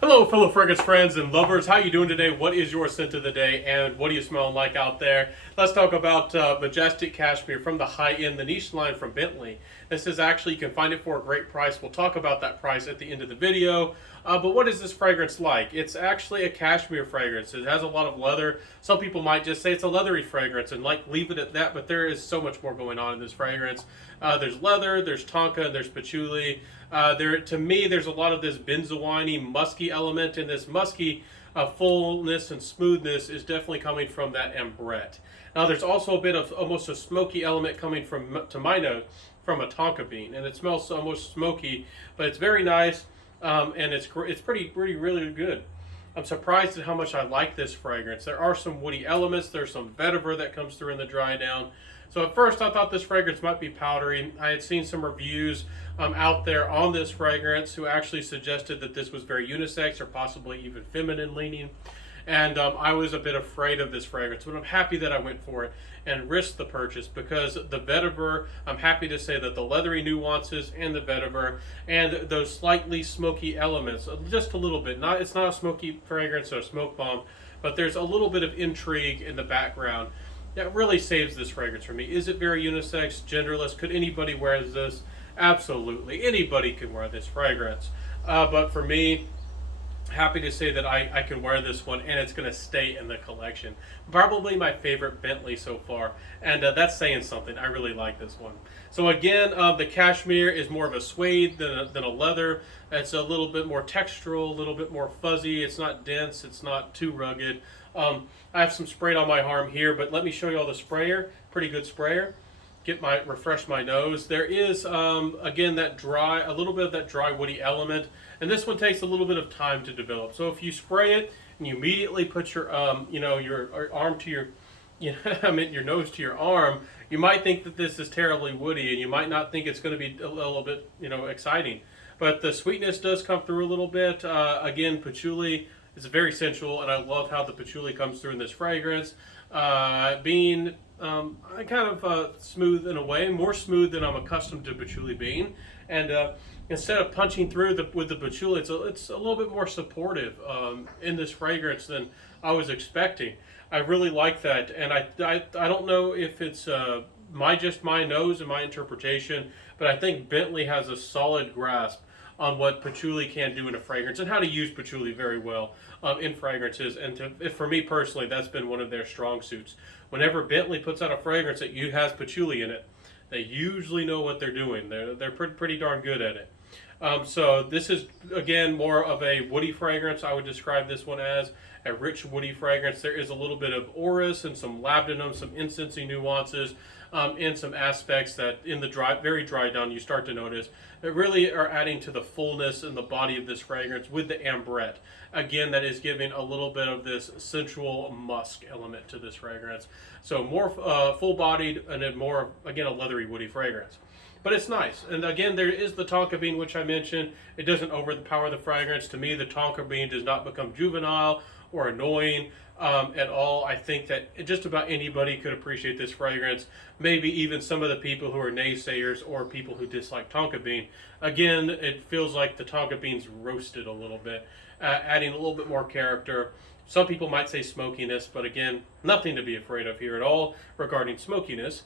Hello, fellow fragrance friends and lovers. How you doing today? What is your scent of the day, and what are you smelling like out there? Let's talk about Majestic Cashmere from the high-end, the niche line from Bentley. This is actually, you can find it for a great price. We'll talk about that price at the end of the video. But what is this fragrance like? It's actually a cashmere fragrance. It has a lot of leather. Some people might just say it's a leathery fragrance and leave it at that, but there is so much more going on in this fragrance. There's leather, there's tonka, and there's patchouli. To me, there's a lot of this benzoiney, musky element, and this musky fullness and smoothness is definitely coming from that ambrette. Now, there's also a bit of almost a smoky element coming to my nose from a tonka bean, and it smells almost smoky, but it's very nice, and it's pretty really good. I'm surprised at how much I like this fragrance. There are some woody elements. There's some vetiver that comes through in the dry down. So at first I thought this fragrance might be powdery. I had seen some reviews out there on this fragrance who actually suggested that this was very unisex or possibly even feminine leaning. And I was a bit afraid of this fragrance, but I'm happy that I went for it and risked the purchase because the vetiver, I'm happy to say that the leathery nuances and the vetiver and those slightly smoky elements, just a little bit. It's not a smoky fragrance or a smoke bomb, but there's a little bit of intrigue in the background that really saves this fragrance for me. Is it very unisex, genderless? Could anybody wear this? Absolutely. Anybody can wear this fragrance. But for me, happy to say that I can wear this one and it's going to stay in the collection. Probably my favorite Bentley so far, and that's saying something. I really like this one. So again, the cashmere is more of a suede than a leather. It's a little bit more textural, a little bit more fuzzy. It's not dense, it's not too rugged. I have some sprayed on my arm here, but let me show you all the sprayer. Pretty good sprayer. Refresh my nose. There is again a little bit of that dry woody element, and this one takes a little bit of time to develop. So if you spray it and you immediately put your your arm to your I mean your nose to your arm, you might think that this is terribly woody, and you might not think it's going to be a little bit exciting. But the sweetness does come through a little bit. Again, patchouli is very sensual, and I love how the patchouli comes through in this fragrance. Being kind of smooth in a way, more smooth than I'm accustomed to patchouli being. And instead of punching through with the patchouli, it's a little bit more supportive in this fragrance than I was expecting. I really like that, and I don't know if it's my nose and my interpretation, but I think Bentley has a solid grasp on what patchouli can do in a fragrance and how to use patchouli very well in fragrances. And for me personally, that's been one of their strong suits. Whenever Bentley puts out a fragrance that has patchouli in it, they usually know what they're doing. They're pretty darn good at it. So this is, again, more of a woody fragrance. I would describe this one as a rich woody fragrance. There is a little bit of orris and some labdanum, some incensey nuances, and some aspects that in the very dry down you start to notice that really are adding to the fullness and the body of this fragrance with the ambrette. Again, that is giving a little bit of this sensual musk element to this fragrance. So more full-bodied and then more, again, a leathery woody fragrance. But it's nice. And again, there is the tonka bean, which I mentioned. It doesn't overpower the fragrance. To me, the tonka bean does not become juvenile or annoying at all. I think that just about anybody could appreciate this fragrance. Maybe even some of the people who are naysayers or people who dislike tonka bean. Again, it feels like the tonka bean's roasted a little bit, adding a little bit more character. Some people might say smokiness, but again, nothing to be afraid of here at all regarding smokiness.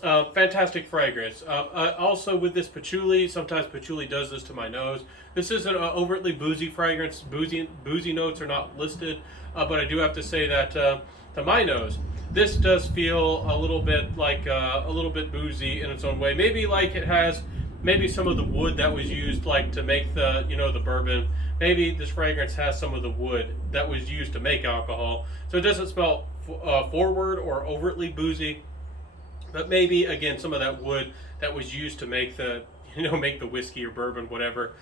Fantastic fragrance. Also with this patchouli, sometimes patchouli does this to my nose. This isn't an overtly boozy fragrance. Boozy notes are not listed, but I do have to say that to my nose, this does feel a little bit like a little bit boozy in its own way. Maybe like it has maybe some of the wood that was used like to make the the bourbon. Maybe this fragrance has some of the wood that was used to make alcohol, so it doesn't smell forward or overtly boozy. But maybe again some of that wood that was used to make the make the whiskey or bourbon, whatever.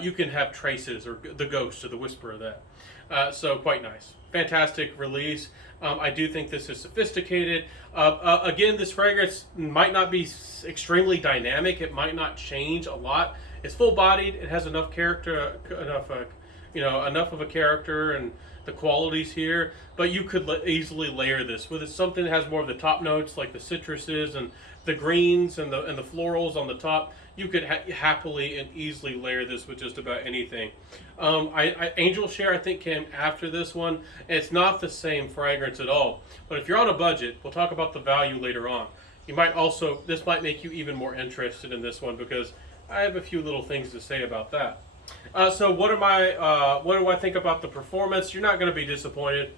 You can have traces or the ghost or the whisper of that. So quite nice, fantastic release. I do think this is sophisticated. Again, this fragrance might not be extremely dynamic. It might not change a lot. It's full-bodied. It has enough character, enough of a character and the qualities here, but you could easily layer this with something that has more of the top notes like the citruses and the greens and the florals on the top, you could happily and easily layer this with just about anything. Angel Share I think came after this one. It's not the same fragrance at all, but if you're on a budget, we'll talk about the value later on. You might also, this might make you even more interested in this one because I have a few little things to say about that. So what do I think about the performance? You're not going to be disappointed.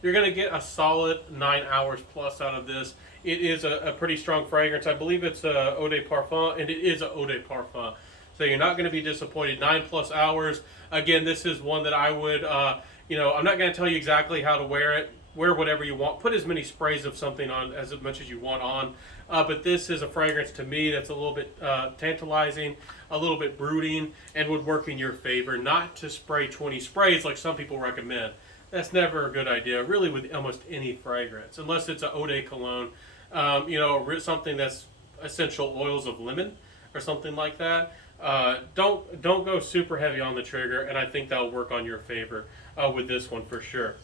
You're going to get a solid 9 hours plus out of this. It is a pretty strong fragrance. I believe it's a eau de parfum, and it is a eau de parfum. So you're not going to be disappointed. 9+ hours. Again, this is one that I would, I'm not going to tell you exactly how to wear it. Wear whatever you want. Put as many sprays of something on as much as you want on. But this is a fragrance to me that's a little bit tantalizing, a little bit brooding, and would work in your favor. Not to spray 20 sprays like some people recommend. That's never a good idea, really, with almost any fragrance, unless it's an eau de cologne, something that's essential oils of lemon or something like that. Don't go super heavy on the trigger, and I think that'll work on your favor with this one for sure.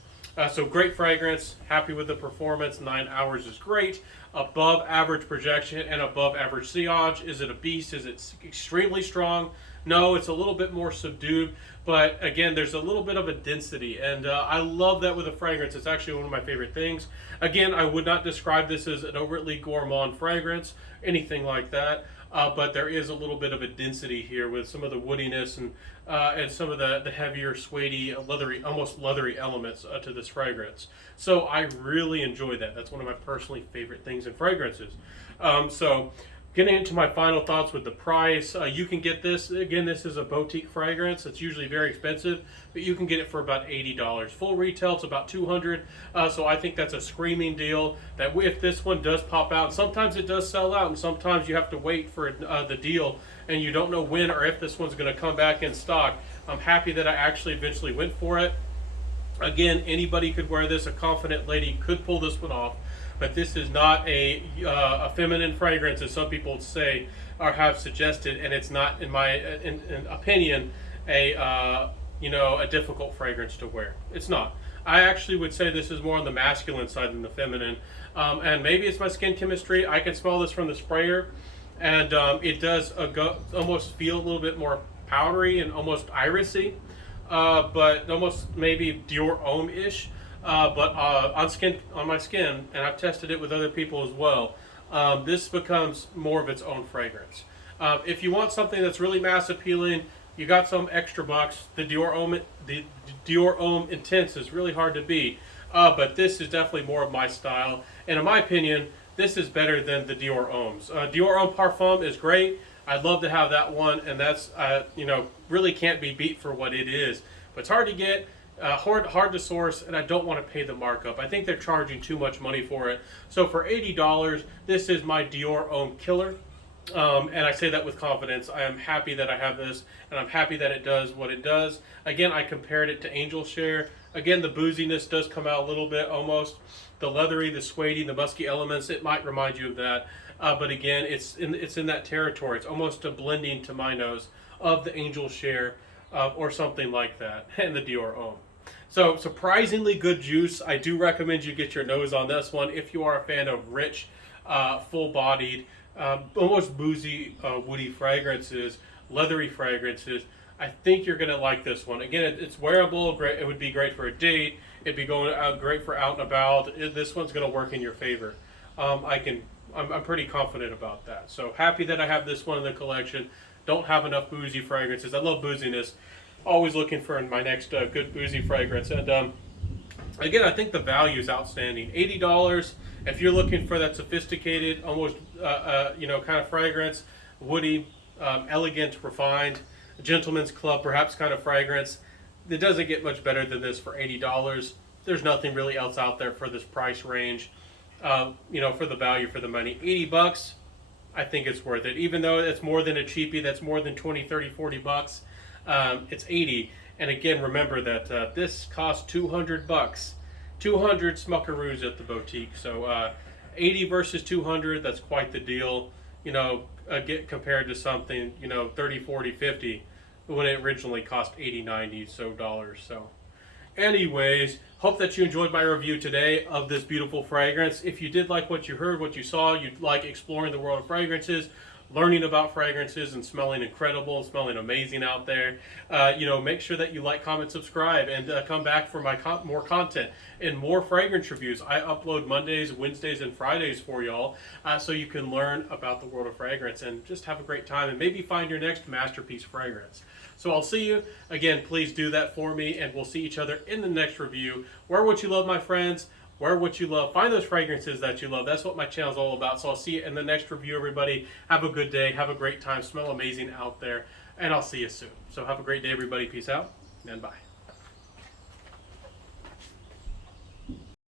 So great fragrance, happy with the performance. 9 hours is great. Above average projection and above average sillage. Is it a beast? Is it extremely strong? No, it's a little bit more subdued, but again, there's a little bit of a density, and I love that with a fragrance. It's actually one of my favorite things. Again, I would not describe this as an overtly gourmand fragrance, anything like that, but there is a little bit of a density here with some of the woodiness and some of the heavier, suedey, leathery, almost leathery elements to this fragrance. So I really enjoy that. That's one of my personally favorite things in fragrances. So getting into my final thoughts with the price, you can get this. Again, this is a boutique fragrance. It's usually very expensive, but you can get it for about $80. Full retail, it's about $200. So I think that's a screaming deal. That if this one does pop out, sometimes it does sell out, and sometimes you have to wait for the deal, and you don't know when or if this one's going to come back in stock. I'm happy that I actually eventually went for it. Again, anybody could wear this. A confident lady could pull this one off. But this is not a feminine fragrance, as some people say or have suggested, and it's not, in my opinion, a difficult fragrance to wear. It's not. I actually would say this is more on the masculine side than the feminine, and maybe it's my skin chemistry. I can smell this from the sprayer, and it does almost feel a little bit more powdery and almost irisy, but almost maybe Dior Homme-ish. But on my skin, and I've tested it with other people as well, this becomes more of its own fragrance. If you want something that's really mass appealing, you got some extra bucks. The Dior Homme Intense is really hard to beat, but this is definitely more of my style. And in my opinion, this is better than the Dior Hommes. Dior Homme Parfum is great. I'd love to have that one, and that's really can't be beat for what it is. But it's hard to get. Hard to source, and I don't want to pay the markup. I think they're charging too much money for it. So for $80, this is my Dior Homme killer, and I say that with confidence. I am happy that I have this, and I'm happy that it does what it does. Again, I compared it to Angel Share. Again, the booziness does come out a little bit, almost. The leathery, the suedey, the musky elements, it might remind you of that. But again, it's in that territory. It's almost a blending to my nose of the Angel Share or something like that, and the Dior Homme. So surprisingly good juice. I do recommend you get your nose on this one if you are a fan of rich, full-bodied, almost boozy, woody fragrances, leathery fragrances. I think you're going to like this one. Again, it's wearable. Great. It would be great for a date. It'd be going out great for out and about. This one's going to work in your favor. I'm pretty confident about that. So happy that I have this one in the collection. Don't have enough boozy fragrances. I love booziness. Always looking for my next good boozy fragrance. And again, I think the value is outstanding. $80. If you're looking for that sophisticated, almost kind of fragrance, woody, elegant, refined, gentleman's club perhaps kind of fragrance, it doesn't get much better than this for $80. There's nothing really else out there for this price range. For the value for the money. $80. I think it's worth it. Even though it's more than a cheapie, that's more than 20, 30, 40 bucks. It's 80, and again, remember that this costs 200 bucks, 200 Smuckaroos at the boutique. So 80 versus 200, that's quite the deal. Get compared to something 30, 40, 50 when it originally cost 80, 90 dollars. So Anyways, hope that you enjoyed my review today of this beautiful fragrance. If you did like what you heard, what you saw, you'd like exploring the world of fragrances, learning about fragrances and smelling incredible and smelling amazing out there, make sure that you like, comment, subscribe, and come back for my more content and more fragrance reviews. I upload Mondays, Wednesdays, and Fridays for y'all, so you can learn about the world of fragrance and just have a great time and maybe find your next masterpiece fragrance. So I'll see you again. Please do that for me, and we'll see each other in the next review. Wear what you love, my friends. Wear what you love. Find those fragrances that you love. That's what my channel is all about. So I'll see you in the next review, everybody. Have a good day. Have a great time. Smell amazing out there. And I'll see you soon. So have a great day, everybody. Peace out and bye.